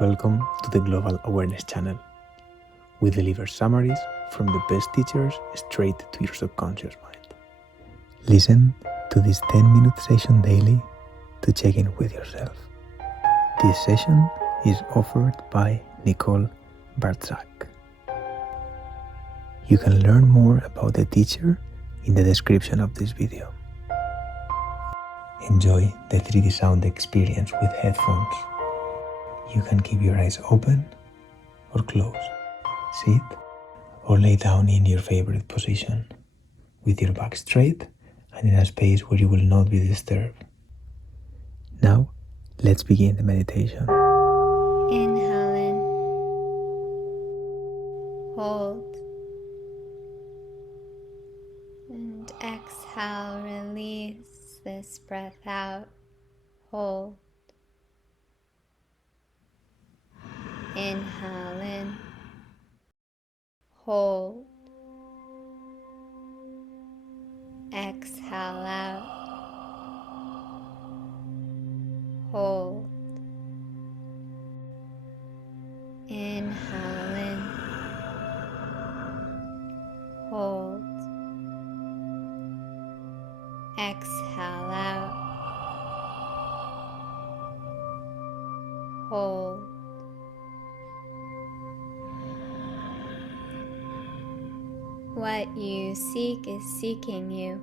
Welcome to the Global Awareness Channel. We deliver summaries from the best teachers straight to your subconscious mind. Listen to this 10-minute session daily to check in with yourself. This session is offered by Nicole Bartzak. You can learn more about the teacher in the description of this video. Enjoy the 3D sound experience with headphones. You can keep your eyes open or closed. Sit or lay down in your favorite position, with your back straight and in a space where you will not be disturbed. Now, let's begin the meditation. Inhale in, hold, and exhale, release this breath out, hold. Inhale in, hold, exhale out, hold. Inhale in, hold, exhale out, hold. What you seek is seeking you.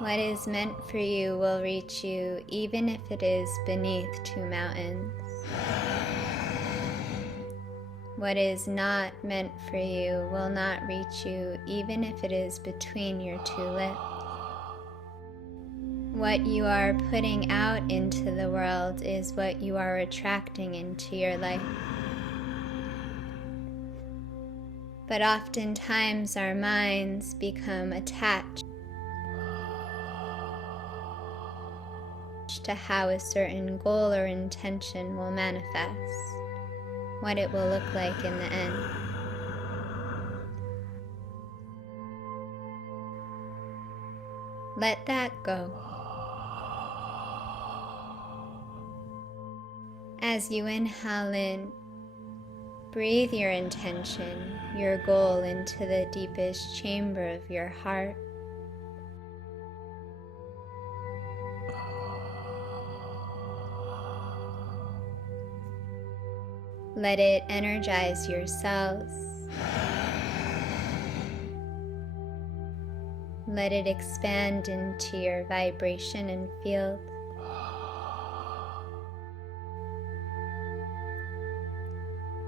What is meant for you will reach you, even if it is beneath two mountains. What is not meant for you will not reach you, even if it is between your two lips. What you are putting out into the world is what you are attracting into your life. But oftentimes our minds become attached to how a certain goal or intention will manifest, what it will look like in the end. Let that go. As you inhale in, breathe your intention, your goal into the deepest chamber of your heart. Let it energize your cells. Let it expand into your vibration and field.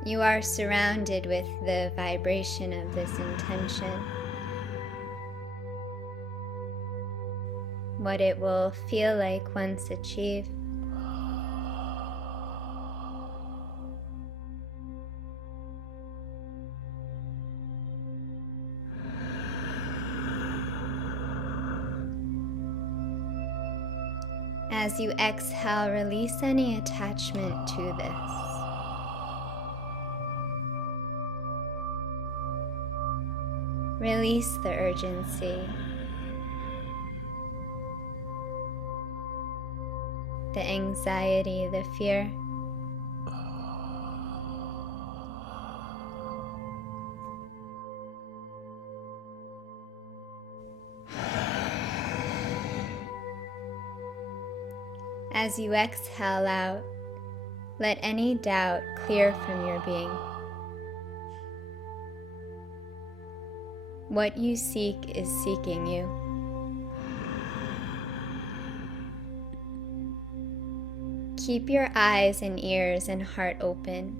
You are surrounded with the vibration of this intention. What it will feel like once achieved. As you exhale, release any attachment to this. Release the urgency, the anxiety, the fear. As you exhale out, let any doubt clear from your being. What you seek is seeking you. Keep your eyes and ears and heart open.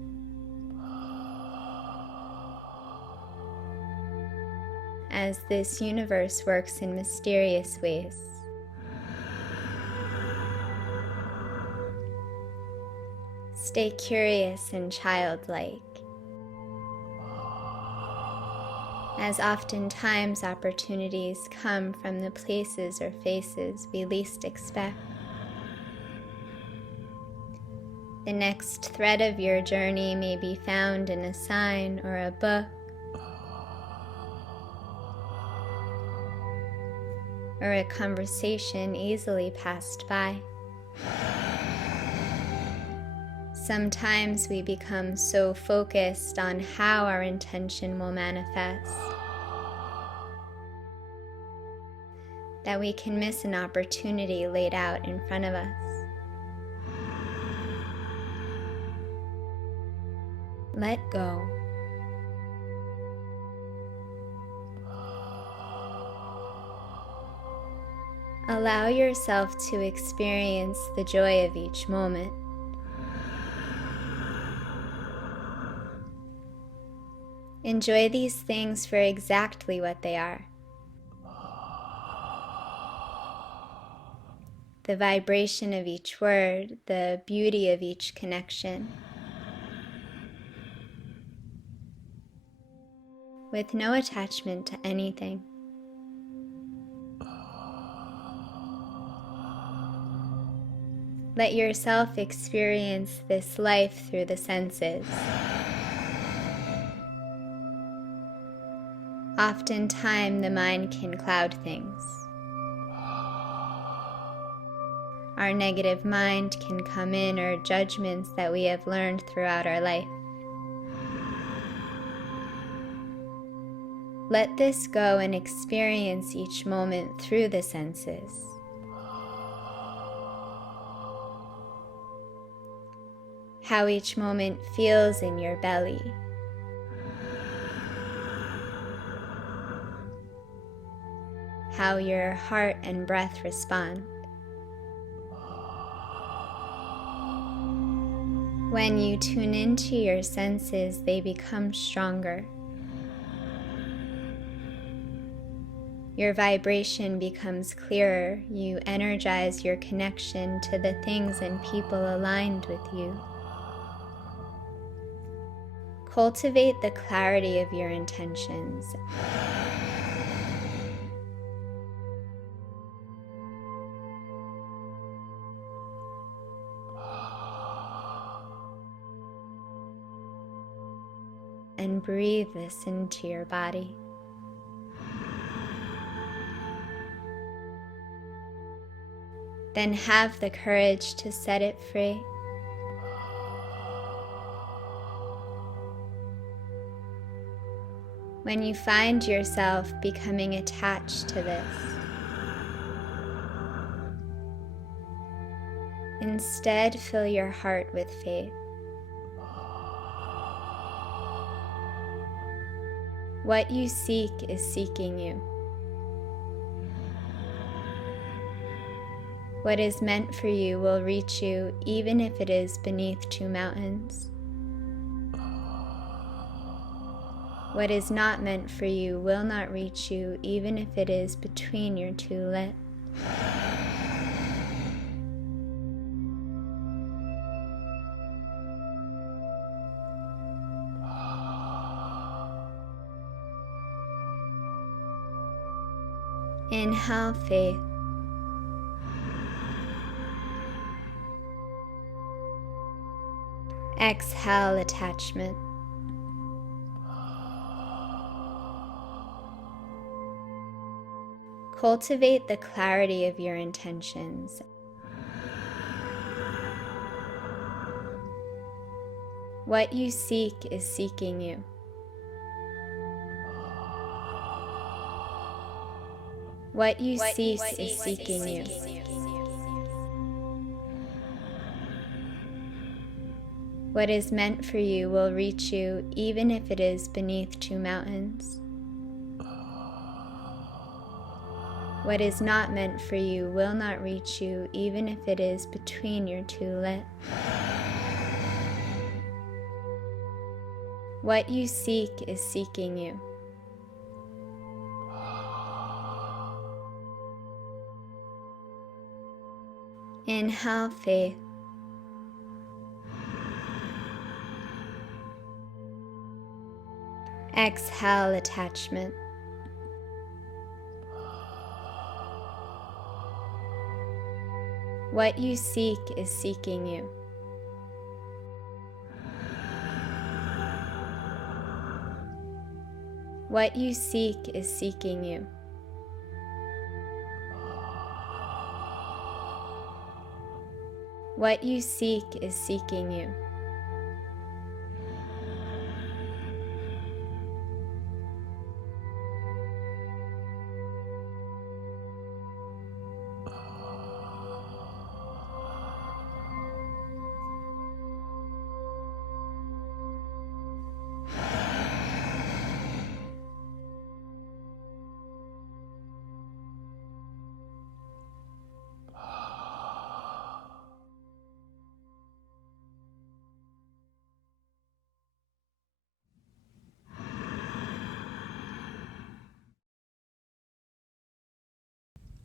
As this universe works in mysterious ways. Stay curious and childlike, as oftentimes opportunities come from the places or faces we least expect. The next thread of your journey may be found in a sign or a book, or a conversation easily passed by. Sometimes we become so focused on how our intention will manifest that we can miss an opportunity laid out in front of us. Let go. Allow yourself to experience the joy of each moment. Enjoy these things for exactly what they are. The vibration of each word, the beauty of each connection, with no attachment to anything. Let yourself experience this life through the senses. Oftentimes, the mind can cloud things. Our negative mind can come in, or judgments that we have learned throughout our life. Let this go and experience each moment through the senses. How each moment feels in your belly. How your heart and breath respond. When you tune into your senses, they become stronger. Your vibration becomes clearer. You energize your connection to the things and people aligned with you. Cultivate the clarity of your intentions. And breathe this into your body. Then have the courage to set it free. When you find yourself becoming attached to this, instead fill your heart with faith. What you seek is seeking you. What is meant for you will reach you, even if it is beneath two mountains. What is not meant for you will not reach you, even if it is between your two lips. Inhale faith. Exhale attachment. Cultivate the clarity of your intentions. What you seek is seeking you. What you cease is seeking you. What is meant for you will reach you, even if it is beneath two mountains. What is not meant for you will not reach you, even if it is between your two lips. What you seek is seeking you. Inhale faith. Exhale attachment. What you seek is seeking you. What you seek is seeking you. What you seek is seeking you.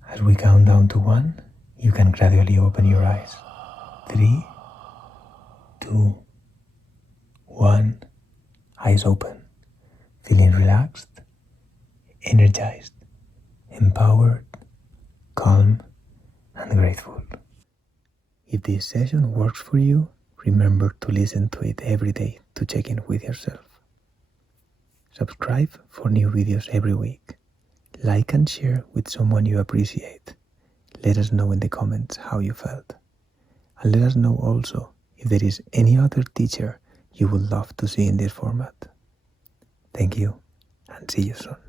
As we count down to 1, you can gradually open your eyes. 3, 2, 1, eyes open. Feeling relaxed, energized, empowered, calm, and grateful. If this session works for you, remember to listen to it every day to check in with yourself. Subscribe for new videos every week. Like and share with someone you appreciate. Let us know in the comments how you felt. And let us know also if there is any other teacher you would love to see in this format. Thank you, and see you soon.